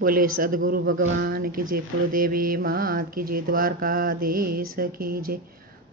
बोले सदगुरु भगवान की जय, कुलदेवी मात की जय, द्वारकाधीश की जय।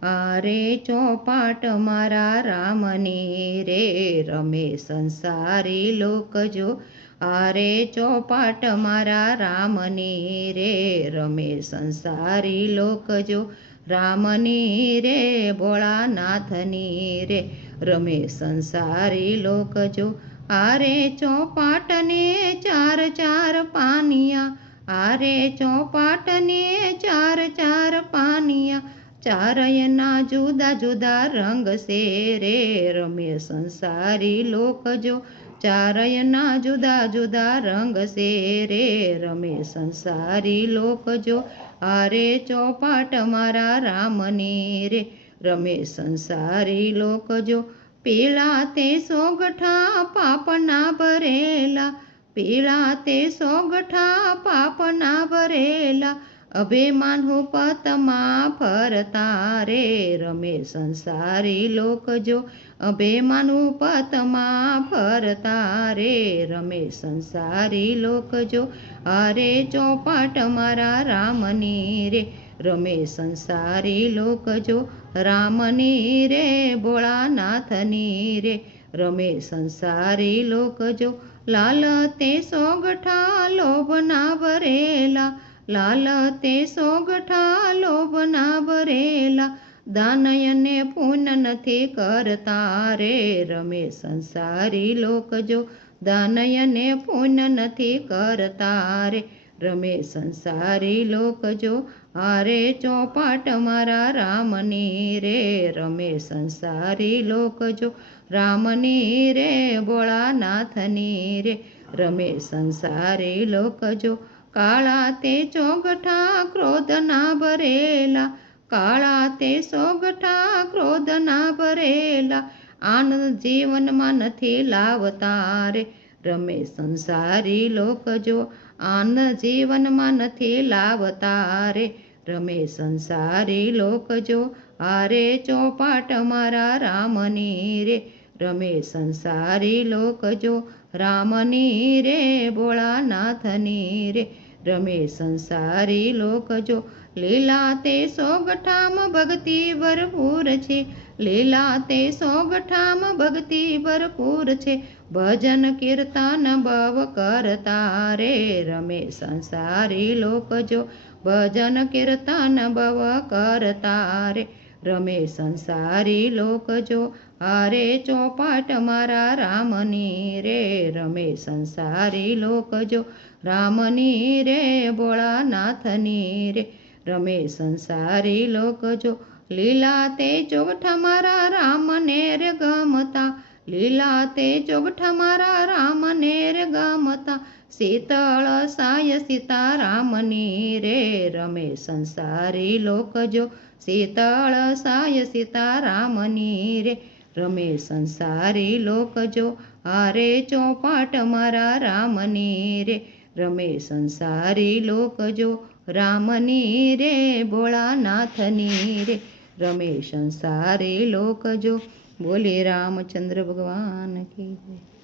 आरे चौपाट मारा रामनी रे, रमे संसारी लोक जो। आरे चौपाट मारा रामनी रे, रमे संसारी लोक जो। रामनी रे भोळानाथनी रे, रमे संसारी लोक जो। आरे चौपाट ने चार चार पानिया, आरे चौपाट ने चार चार पानिया, चारयना जुदा जुदा रंग से रे, रमे संसारी लोक जो। चारयना जुदा जुदा रंग से रे, रमे संसारी लोक जो। आरे चौपाट मारा रामनी रे, रमे संसारी लोक जो। पीळा ते सोगठा पापना भरेला, पीळा ते सोगठा पापना भरेला, अभिमान हो पतमा फरता रे, रमे संसारी लोक जो। अभिमान हो पतमा फरता रे, रमे संसारी लोक जो। आरे चौपाट मारा रामनी रे, रमे संसारी लोक जो। रामनी रे भोळानाथनी रे, रमे संसारी लोक जो। लाल ते सोगठा लोभना भरेला, लाल ते सोगठा लोभना भरेला, दानयने पुण्य નથી કરતા રે, રમે સંસારી લોક જો। દાનયને પુण्य નથી કરતા રે, રમે સંસારી લોક જો। આરે ચોપાટ મારા રામની રે, રમે સંસારી લોક જો। રામની રે ભોળાનાથની રે, રમે સંસારી લોક જો। કાળા તે ચોગઠા ક્રોધ ના ભરેલા, કાળા તે સોગઠા ક્રોધ ના ભરેલા, આનંદ જીવનમાં નથી લાવતા રે, રમે સંસારી લોક જો। આનંદ જીવનમાં નથી લાવતા રે, રમે સંસારી લોક જો। આરે ચોપાટ મારા રામની રે, રમે સંસારી લોક જો। રામની રે ભોળાનાથની રે, રમે સંસારી લોક જો। લીલા તે સોગઠામ ભક્તિ ભરપૂર છે, લીલા તે સોગઠામ ભક્તિ ભરપૂર છે, ભજન કીર્તન ભવ કરતા રે, રમે સંસારી લોક જો। ભજન કીર્તન ભવ કરતા રે, રમે સંસારી લોક જો। આરે ચોપાટ મારા રામની રે, રમે સંસારી લોક જો। રામની રે ભોળાનાથની રે, રમે સંસારી લોક જો। લીલા તે ચોગઠા મારા રામને રે ગમતા, લીલા તે ચોગઠા મારા રામને રે ગમતા, શીતળ સાય સીતારામની રે, રમે સંસારી લોક જો। શીતળ સાય સીતારામની રે, રમે સંસારી લોક જો। આરે ચોપાટ મારા રામની રે, રમે સંસારી લોક જો। રામની રે ભોળાનાથની રે, રમે સંસારી લોક જો। બોલે રાमचंद्र भगवान की जय।